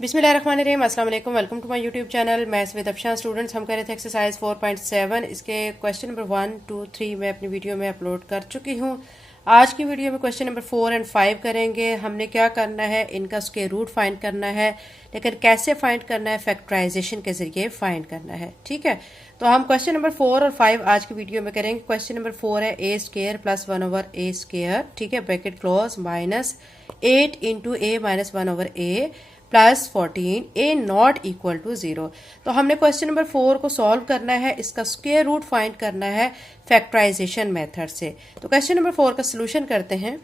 बिस्मिल्लाहिर्रहमानिर्रहीम, अस्सलाम वालेकुम। Welcome to my YouTube channel maths with Afshan. Students, हम कर रहे थे एक्सरसाइज 4.7। इसके क्वेश्चन नंबर 1, 2, 3 मैं अपनी वीडियो में अपलोड कर चुकी हूँ। आज की वीडियो में क्वेश्चन नंबर 4 और 5 करेंगे। हमने क्या करना है, इनका स्क्वायर रूट फाइंड करना है, लेकिन कैसे फाइंड करना है, फैक्टराइजेशन के जरिए फाइंड करना है। ठीक है, तो हम क्वेश्चन नंबर 4 और 5 आज की वीडियो में करेंगे। क्वेश्चन नंबर 4 है a square plus 1 over a square, ठीक है, bracket close, minus 8 into a minus 1 over a plus 14 a not equal to 0। तो हमने क्वेश्चन नंबर 4 को सॉल्व करना है, इसका स्क्वायर रूट फाइंड करना है फैक्टराइजेशन मेथड से। तो क्वेश्चन नंबर 4 का सोल्यूशन करते हैं।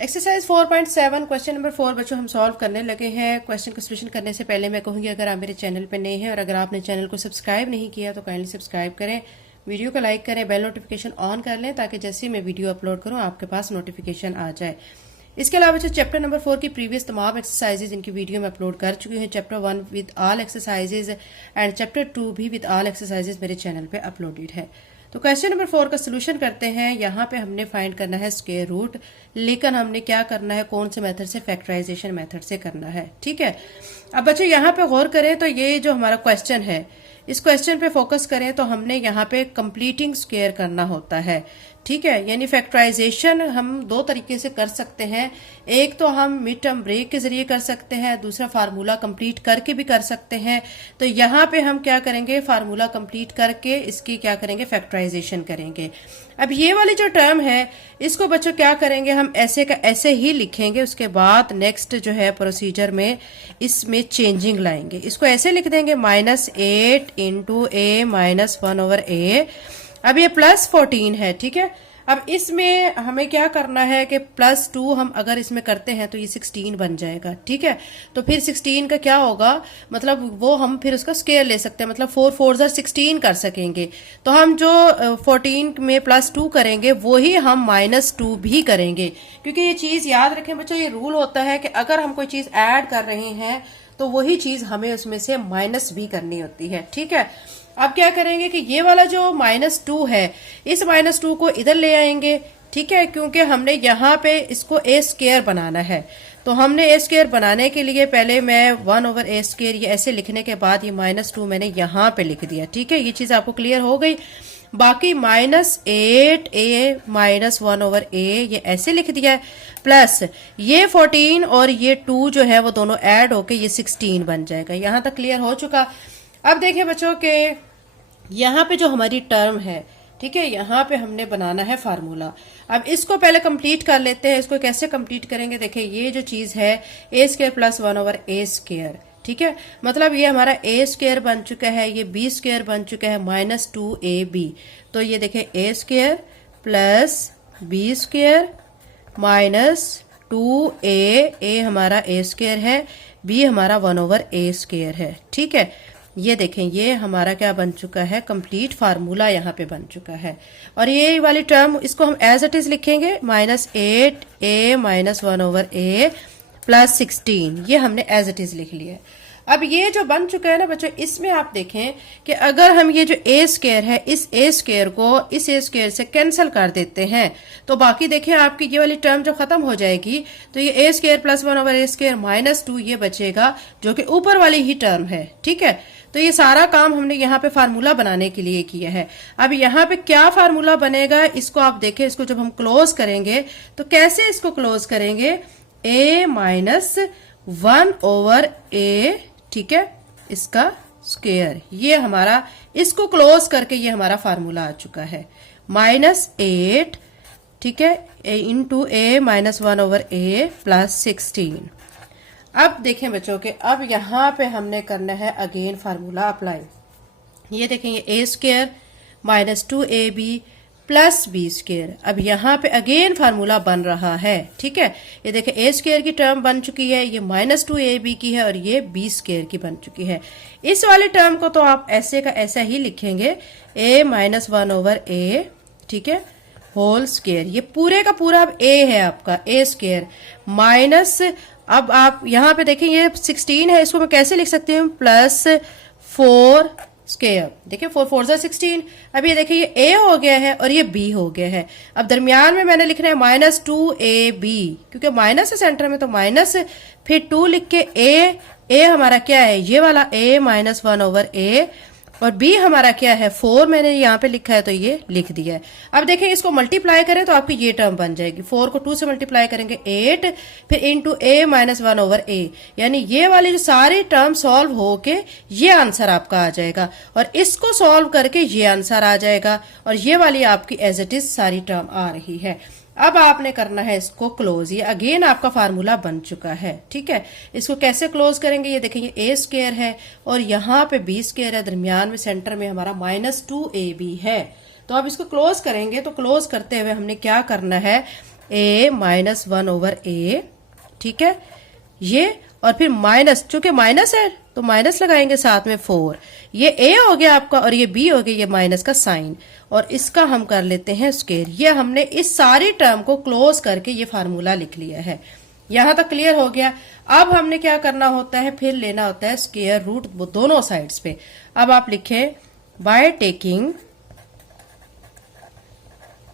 एक्सरसाइज 4.7 क्वेश्चन नंबर 4 बच्चों हम सॉल्व करने लगे हैं। क्वेश्चन का सोल्यूशन करने से पहले मैं कहूंगी, अगर आप मेरे चैनल पर नए हैं और अगर आपने चैनल को सब्सक्राइब नहीं किया तो काइंडली सब्सक्राइब करें, वीडियो को लाइक करें, बेल नोटिफिकेशन ऑन कर लें ताकि जैसे ही मैं वीडियो अपलोड करूं आपके पास नोटिफिकेशन आ जाए। इसके अलावा जो चैप्टर नंबर 4 की प्रीवियस तमाम एक्सरसाइजेज इनकी वीडियो में अपलोड कर चुकी हूँ। Chapter 1 with all exercises and chapter 2 भी विद ऑल एक्सरसाइजेज मेरे चैनल पे अपलोडेड है। तो क्वेश्चन नंबर 4 का सोल्यूशन करते हैं। यहाँ पे हमने फाइंड करना है स्क्वायर रूट, लेकिन हमने क्या करना है, कौन से मेथड से, फैक्टराइजेशन मेथड से करना है। ठीक है, अब बच्चों यहाँ पे गौर करें तो ये जो हमारा क्वेश्चन है, इस क्वेश्चन पे फोकस करें तो हमने यहाँ पे कंप्लीटिंग स्क्वायर करना होता है। ठीक है, यानी फैक्टराइजेशन हम दो तरीके से कर सकते हैं। एक तो हम मिड टर्म ब्रेक के जरिए कर सकते हैं, दूसरा फार्मूला कंप्लीट करके भी कर सकते हैं। तो यहाँ पे हम क्या करेंगे, फार्मूला कंप्लीट करके इसकी क्या करेंगे, फैक्टराइजेशन करेंगे। अब ये वाली जो टर्म है इसको बच्चों क्या करेंगे, हम ऐसे का ऐसे ही लिखेंगे। उसके बाद नेक्स्ट जो है प्रोसीजर में इसमें चेंजिंग लाएंगे। इसको ऐसे लिख देंगे, -8 इंटू ए माइनस 1 ओवर ए। अब ये प्लस 14 है। ठीक है, अब इसमें हमें क्या करना है कि +2 हम अगर इसमें करते हैं तो ये 16 बन जाएगा। ठीक है, तो फिर 16 का क्या होगा, मतलब वो हम फिर उसका स्क्वायर ले सकते हैं, मतलब 4 4 16 कर सकेंगे। तो हम जो 14 में +2 करेंगे वही हम -2 भी करेंगे, क्योंकि ये चीज याद रखें बच्चों, ये रूल होता है कि अगर हम कोई चीज ऐड कर रहे हैं तो वही चीज हमें उसमें से माइनस भी करनी होती है। ठीक है, अब क्या करेंगे कि ये वाला जो -2 है, इस -2 को इधर ले आएंगे। ठीक है, क्योंकि हमने यहाँ पे इसको ए स्क्वायर बनाना है। तो हमने ए स्क्वायर बनाने के लिए पहले मैं 1 ओवर ए स्क्वायर ये ऐसे लिखने के बाद ये -2 मैंने यहाँ पे लिख दिया। ठीक है, ये चीज आपको क्लियर हो गई। बाकी -8 ए माइनस 1 ओवर ए ये ऐसे लिख दिया है, प्लस ये 14 और ये 2 जो है वो दोनों ऐड होके ये 16 बन जाएगा। यहां तक क्लियर हो चुका। अब देखिए बच्चों के यहाँ पे जो हमारी टर्म है, ठीक है, यहाँ पे हमने बनाना है फार्मूला। अब इसको पहले कंप्लीट कर लेते हैं। इसको कैसे कंप्लीट करेंगे, देखिए ये जो चीज है a square plus 1 over a square. ठीक है, मतलब ये हमारा ए स्क्वायर बन चुका है, ये बी स्क्वायर बन चुका है, -2ab। तो ये देखिए a square plus b square -2a हमारा ए स्क्वायर है, बी हमारा 1 ओवर ए स्क्वायर है। ठीक है, ये देखें ये हमारा क्या बन चुका है, कंप्लीट फार्मूला यहाँ पे बन चुका है। और ये वाली टर्म इसको हम एज इट इज लिखेंगे, -8a minus 1 over a plus 16, ये हमने एज इट इज लिख लिया है। अब ये जो बन चुका है ना बच्चों, इसमें आप देखें कि अगर हम ये जो ए स्क्वायर है, इस ए स्क्वायर को इस ए स्क्वायर से कैंसिल कर देते हैं तो बाकी देखें आपकी ये वाली टर्म जो खत्म हो जाएगी, तो ये a square plus 1 over a square -2 ये बचेगा, जो कि ऊपर वाली ही टर्म है। ठीक है, तो ये सारा काम हमने यहाँ पे फार्मूला बनाने के लिए किया है। अब यहाँ पे क्या फार्मूला बनेगा, इसको आप देखें। इसको जब हम क्लोज करेंगे तो कैसे इसको क्लोज करेंगे, a माइनस 1 ओवर a, ठीक है, इसका स्क्वायर, ये हमारा, इसको क्लोज करके ये हमारा फार्मूला आ चुका है, -8, ठीक है, into a minus 1 over a plus 16। अब देखें बच्चों के, अब यहाँ पे हमने करना है अगेन फार्मूला अप्लाई। ये देखें ये a square -2ab plus b square. अब यहाँ पे अगेन फार्मूला बन रहा है। ठीक है, ये देखें ए स्क्वायर की टर्म बन चुकी है, ये -2ab की है और ये बी स्क्वायर की बन चुकी है। इस वाले टर्म को तो आप ऐसे का ऐसा ही लिखेंगे, a माइनस 1 ओवर a, ठीक है, होल स्क्वायर। ये पूरे का पूरा अब a है आपका, a स्क्वायर माइनस, अब आप यहाँ पे देखें ये 16 है, इसको मैं कैसे लिख सकती हूँ, +4 स्क्वायर। देखिए 4 4 16। अब ये देखिए ये a हो गया है और ये b हो गया है। अब दरमियान में मैंने लिखना है -2ab, क्योंकि माइनस है सेंटर में तो माइनस, फिर 2 लिख के a ए हमारा क्या है, ये वाला a माइनस 1/a, और b हमारा क्या है 4, मैंने यहाँ पे लिखा है तो ये लिख दिया है। अब देखें इसको मल्टीप्लाई करें तो आपकी ये टर्म बन जाएगी, 4 को 2 से मल्टीप्लाई करेंगे 8, फिर इंटू a माइनस 1/a, यानी ये वाली जो सारी टर्म सॉल्व होके ये आंसर आपका आ जाएगा, और इसको सॉल्व करके ये आंसर आ जाएगा, और ये वाली आपकी एज इट इज सारी टर्म आ रही है। अब आपने करना है इसको क्लोज, ये अगेन आपका फार्मूला बन चुका है। ठीक है, इसको कैसे क्लोज करेंगे, ये देखेंगे ए स्क्वायर है और यहाँ पे बी स्क्वायर है, दरमियान में सेंटर में हमारा -2ab है। तो अब इसको क्लोज करेंगे, तो क्लोज करते हुए हमने क्या करना है, a माइनस 1/a, ठीक है, ये, और फिर माइनस, चूंकि माइनस है तो माइनस लगाएंगे, साथ में 4, ये a हो गया आपका और ये b हो गया, ये माइनस का साइन, और इसका हम कर लेते हैं स्क्वायर। ये हमने इस सारी टर्म को क्लोज करके ये फार्मूला लिख लिया है। यहां तक क्लियर हो गया। अब हमने क्या करना होता है, फिर लेना होता है स्क्वायर रूट दोनों साइड्स पे। अब आप लिखें by taking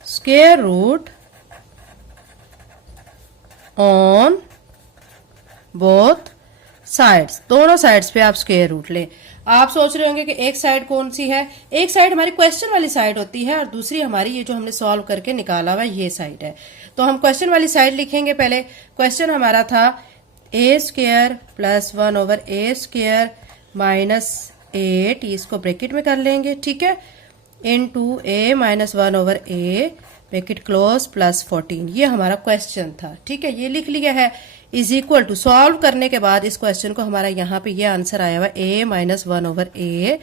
square root on both sides, दोनों साइड्स पे आप स्क्वायर रूट ले। आप सोच रहे होंगे कि एक साइड कौन सी है, एक साइड हमारी क्वेश्चन वाली साइड होती है और दूसरी हमारी ये जो हमने सॉल्व करके निकाला हुआ ये साइड है। तो हम क्वेश्चन वाली साइड लिखेंगे। पहले क्वेश्चन हमारा था a square plus 1/a square minus 8, इसको ब्रैकेट में कर लेंगे, ठीक है, into a minus 1/a bracket close plus 14, ये हमारा क्वेश्चन था। ठीक है, ये लिख लिया है, इज इक्वल टू, सॉल्व करने के बाद इस क्वेश्चन को हमारा यहाँ पे ये आंसर आया हुआ a माइनस 1/a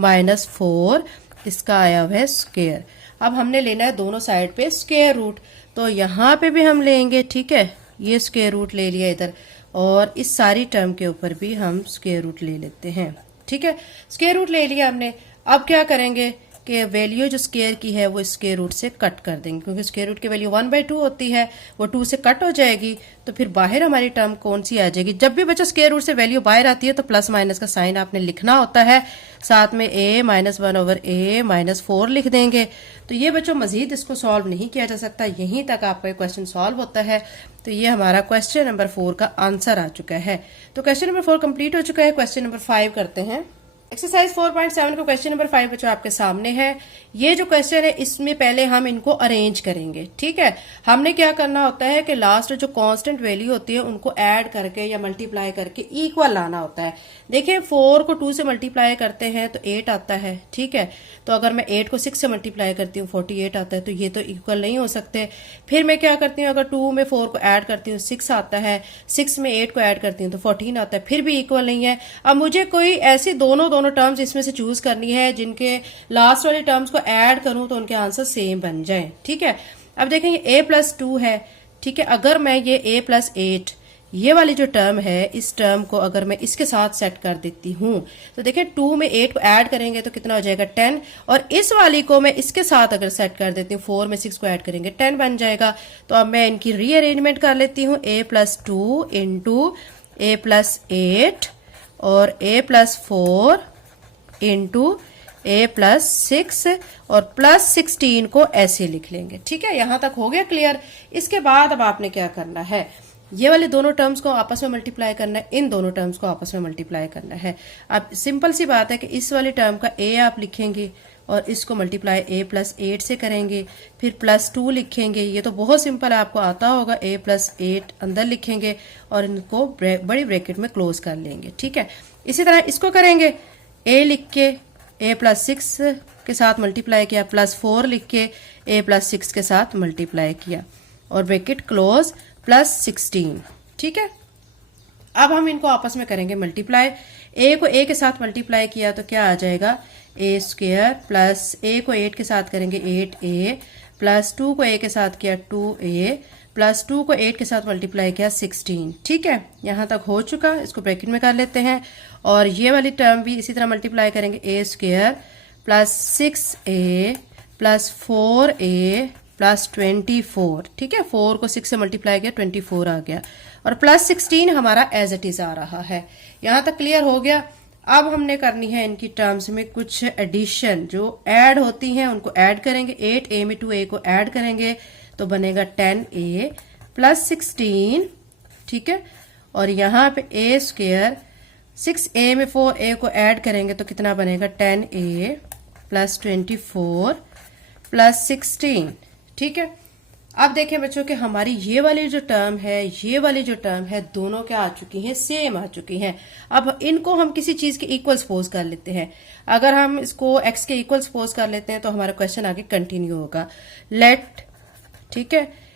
माइनस 4, इसका आया हुआ है स्क्वायर। अब हमने लेना है दोनों साइड पे स्क्वायर रूट, तो यहाँ पे भी हम लेंगे, ठीक है, ये स्क्वायर रूट ले लिया इधर, और इस सारी टर्म के ऊपर भी हम स्क्वायर रूट ले लेते हैं। ठीक है, स्क्वायर रूट ले लिया हमने। अब क्या करेंगे कि वैल्यू जो स्क्वायर की है वो स्क्वायर रूट से कट कर देंगे, क्योंकि स्क्वायर रूट की वैल्यू 1/2 होती है, वो 2 से कट हो जाएगी, तो फिर बाहर हमारी टर्म कौन सी आ जाएगी। जब भी बच्चा स्क्वायर रूट से वैल्यू बाहर आती है तो प्लस माइनस का साइन आपने लिखना होता है, साथ में a माइनस 1/a माइनस 4 लिख देंगे। तो ये बच्चों मजीद इसको सॉल्व नहीं किया जा सकता, यहीं तक आपका क्वेश्चन सॉल्व होता है। तो ये हमारा क्वेश्चन नंबर 4 का आंसर आ चुका है। तो क्वेश्चन नंबर 4 कंप्लीट हो चुका है। क्वेश्चन नंबर 5 करते हैं। एक्सरसाइज 4.7 का क्वेश्चन नंबर 5 बच्चों आपके सामने है। ये जो क्वेश्चन है इसमें पहले हम इनको अरेंज करेंगे। ठीक है, हमने क्या करना होता है कि लास्ट जो कांस्टेंट वैल्यू होती है उनको ऐड करके या मल्टीप्लाई करके इक्वल लाना होता है। देखिए 4 को 2 से मल्टीप्लाई करते हैं तो 8 आता है। ठीक है, तो अगर मैं 8 को 6 से मल्टीप्लाई करती हूँ 48 आता है, तो ये तो इक्वल नहीं हो सकते। फिर मैं क्या करती हूँ, अगर 2 में 4 को ऐड करती हूँ 6 आता है, 6 में 8 को ऐड करती हूँ तो 14 आता है, फिर भी इक्वल नहीं है। अब मुझे कोई ऐसी दोनों टर्म्स इसमें से चूज करनी है जिनके लास्ट वाली टर्म्स को ऐड करूं तो उनके आंसर सेम बन जाए। ठीक है, अब देखेंगे a+2 है। ठीक है, अगर मैं ये a+8 ये वाली जो टर्म है, इस टर्म को अगर मैं इसके साथ सेट कर देती हूं तो देखिए 2 में 8 को ऐड करेंगे तो कितना हो जाएगा 10, और इस वाली को मैं इसके साथ अगर सेट कर देती हूँ 4 में 6 को ऐड करेंगे 10 बन जाएगा। तो अब मैं इनकी रीअरेंजमेंट कर लेती हूँ, a+2 इंटू a+8 और a+4 इंटू a+6 और +16 को ऐसे लिख लेंगे। ठीक है, यहां तक हो गया क्लियर। इसके बाद अब आपने क्या करना है, ये वाले दोनों टर्म्स को आपस में मल्टीप्लाई करना है, इन दोनों टर्म्स को आपस में मल्टीप्लाई करना है। अब सिंपल सी बात है कि इस वाली टर्म का a आप लिखेंगे और इसको मल्टीप्लाई a+8 से करेंगे, फिर +2 लिखेंगे। ये तो बहुत सिंपल है, आपको आता होगा। a+8 अंदर लिखेंगे और इनको बड़ी ब्रैकेट में क्लोज कर लेंगे। ठीक है, इसी तरह इसको करेंगे, a लिख के a+6 के साथ मल्टीप्लाई किया, +4 लिख के a+6 के साथ मल्टीप्लाई किया और ब्रैकेट क्लोज +16। ठीक है, अब हम इनको आपस में करेंगे मल्टीप्लाई। a को a के साथ मल्टीप्लाई किया तो क्या आ जाएगा, a² प्लस a को 8 के साथ करेंगे 8a प्लस 2 को a के साथ किया 2a प्लस 2 को 8 के साथ मल्टीप्लाई किया 16। ठीक है, यहां तक हो चुका, इसको ब्रैकेट में कर लेते हैं और ये वाली टर्म भी इसी तरह मल्टीप्लाई करेंगे, a² plus 6a plus 4a plus 24। ठीक है, 4 को 6 से मल्टीप्लाई किया 24 आ गया और प्लस 16 हमारा एज इट इज आ रहा है। यहां तक क्लियर हो गया। अब हमने करनी है इनकी टर्म्स में कुछ एडिशन, जो ऐड होती हैं उनको ऐड करेंगे। 8a में 2a को ऐड करेंगे तो बनेगा 10a प्लस 16। ठीक है, और यहाँ पे a² 6a में 4a को ऐड करेंगे तो कितना बनेगा 10a प्लस 24 प्लस 16। ठीक है, अब देखें बच्चों कि हमारी ये वाली जो टर्म है, ये वाली जो टर्म है, दोनों क्या आ चुकी हैं, सेम आ चुकी हैं। अब इनको हम किसी चीज के इक्वल सपोज कर लेते हैं। अगर हम इसको x के इक्वल सपोज कर लेते हैं तो हमारा क्वेश्चन आगे कंटिन्यू होगा। लेट, ठीक है,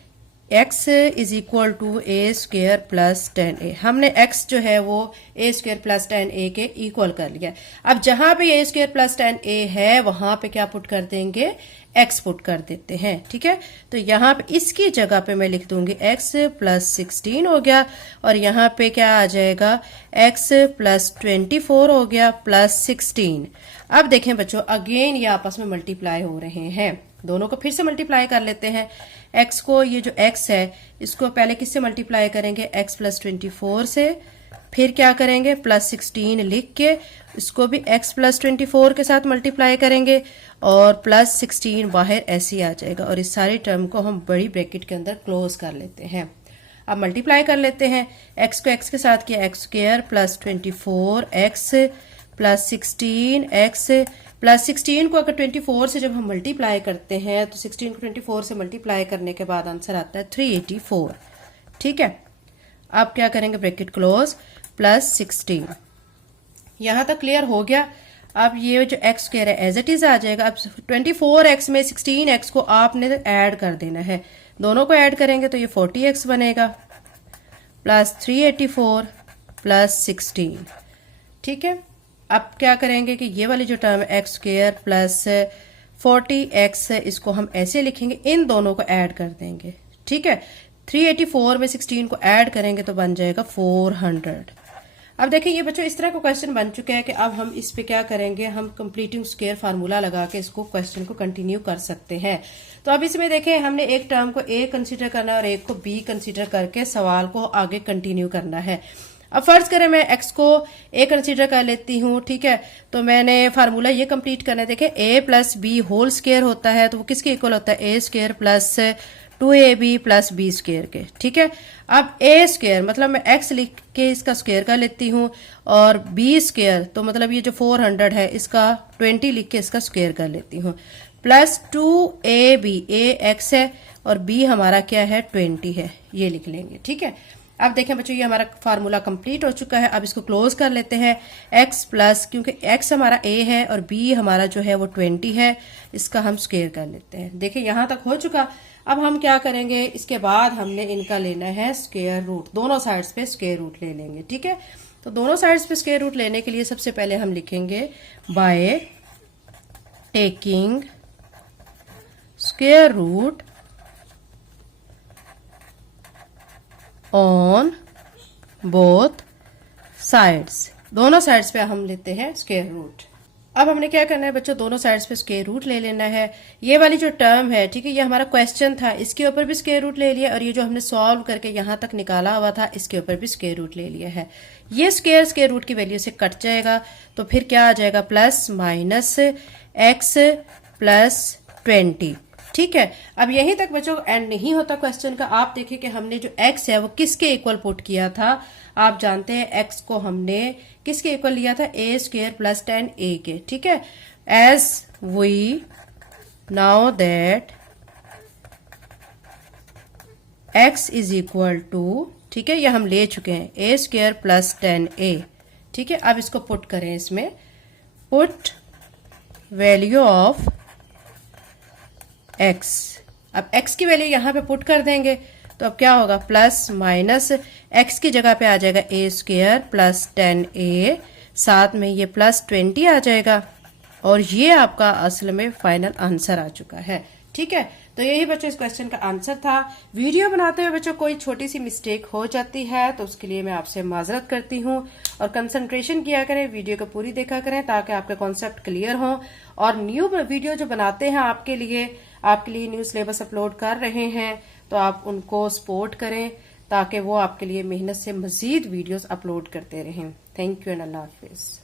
x is equal to a square plus 10a। हमने x जो है वो ए स्क्वेयर प्लस 10a के इक्वल कर लिया। अब जहां पे ए स्क्वेयर प्लस 10a है वहां पे क्या पुट कर देंगे, x पुट कर देते हैं। ठीक है, तो यहाँ पे इसकी जगह पे मैं लिख दूंगी x प्लस 16 हो गया, और यहाँ पे क्या आ जाएगा x प्लस 24 हो गया प्लस 16। अब देखें बच्चों, अगेन ये आपस में मल्टीप्लाई हो रहे हैं, दोनों को फिर से मल्टीप्लाई कर लेते हैं। x को, ये जो x है इसको पहले किससे मल्टीप्लाई करेंगे, x प्लस 24 से, फिर क्या करेंगे प्लस 16 लिख के इसको भी x प्लस 24 के साथ मल्टीप्लाई करेंगे, और प्लस 16 बाहर ऐसे ही आ जाएगा, और इस सारी टर्म को हम बड़ी ब्रैकेट के अंदर क्लोज कर लेते हैं। अब मल्टीप्लाई कर लेते हैं, x को x के साथ किया x square plus 24 x plus 16 x plus 16 को अगर 24 से जब हम मल्टीप्लाई करते हैं तो 16 को 24 से मल्टीप्लाई करने के बाद आंसर आता है 384। ठीक है, अब क्या करेंगे, ब्रैकेट क्लोज प्लस 16। यहां तक क्लियर हो गया। अब ये जो x स्क्वायर है एज इट इज आ जाएगा। अब 24x में 16x को आपने ऐड कर देना है, दोनों को ऐड करेंगे तो ये 40x बनेगा प्लस 384 प्लस 16। ठीक है, अब क्या करेंगे कि ये वाली जो टर्म है x स्क्वायर प्लस 40x, इसको हम ऐसे लिखेंगे, इन दोनों को ऐड कर देंगे। ठीक है, 384 में 16 को ऐड करेंगे तो बन जाएगा 400। अब देखिए ये बच्चों इस तरह का क्वेश्चन बन चुका है कि अब हम इस पे क्या करेंगे, हम कंप्लीटिंग स्क्वायर फार्मूला लगा के इसको क्वेश्चन को कंटिन्यू कर सकते हैं। तो अब इसमें देखें हमने एक टर्म को a कंसीडर करना है और एक को b कंसीडर करके सवाल को आगे कंटिन्यू करना है। अब फर्ज करें मैं x को a कंसीडर कर लेती हूँ। ठीक है, तो मैंने फार्मूला ये कंप्लीट करना है। देखें a प्लस बी होल स्क्वायर होता है तो वो किसके इक्वल होता है, a square plus 2ab plus b square के। ठीक है, अब a स्क्वायर मतलब मैं x लिख के इसका स्क्वायर कर लेती हूँ, और b स्क्वायर तो मतलब ये जो 400 है इसका 20 लिख के इसका स्क्वायर कर लेती हूँ, प्लस 2ab, a x है और b हमारा क्या है 20 है, ये लिख लेंगे। ठीक है, अब देखें बच्चों ये हमारा फार्मूला कंप्लीट हो चुका है। अब इसको क्लोज कर लेते हैं, x प्लस, क्योंकि x हमारा a है और b हमारा जो है वो 20 है, इसका हम स्क्वायर कर लेते हैं। देखिए यहाँ तक हो चुका। अब हम क्या करेंगे, इसके बाद हमने इनका लेना है स्क्वायर रूट, दोनों साइड्स पे स्क्वायर रूट ले लेंगे। ठीक है, तो दोनों साइड्स पे स्क्वायर रूट लेने के लिए सबसे पहले हम लिखेंगे by taking square root on both sides, दोनों साइड्स पे हम लेते हैं स्क्वायर रूट। अब हमने क्या करना है बच्चों, दोनों साइड्स पे स्क्वायर रूट ले लेना है। ये वाली जो टर्म है, ठीक है, ये हमारा क्वेश्चन था, इसके ऊपर भी स्क्वायर रूट ले लिया, और ये जो हमने सॉल्व करके यहाँ तक निकाला हुआ था इसके ऊपर भी स्क्वायर रूट ले लिया है। ये स्क्वायर रूट की वैल्यू से कट जाएगा तो फिर क्या आ जाएगा, प्लस माइनस x प्लस 20। ठीक है, अब यहीं तक बच्चों एंड नहीं होता क्वेश्चन का। आप देखिए कि हमने जो x है वो किसके इक्वल पुट किया था। आप जानते हैं x को हमने किसके इक्वल लिया था, a स्क्वायर प्लस 10a के। ठीक है, as we now that x is equal to, ठीक है, ये हम ले चुके हैं, a स्क्वायर प्लस 10a। ठीक है, अब इसको पुट करें, इसमें पुट वैल्यू ऑफ x। अब x की वैल्यू यहाँ पे पुट कर देंगे तो अब क्या होगा, प्लस माइनस x की जगह पे आ जाएगा a स्क्वायर प्लस 10a, साथ में ये प्लस 20 आ जाएगा, और ये आपका असल में फाइनल आंसर आ चुका है। ठीक है, तो यही बच्चों इस क्वेश्चन का आंसर था। वीडियो बनाते हुए बच्चों कोई छोटी सी मिस्टेक हो जाती है तो उसके लिए मैं आपसे माजरत करती हूँ, और कंसंट्रेशन किया करें, वीडियो को पूरी देखा करें ताकि आपके कॉन्सेप्ट क्लियर हो। और न्यू वीडियो जो बनाते हैं आपके लिए न्यू सिलेबस अपलोड कर रहे हैं तो आप उनको सपोर्ट करें ताकि वो आपके लिए मेहनत से मजीद वीडियोस अपलोड करते रहें। Thank you and Allah Hafiz.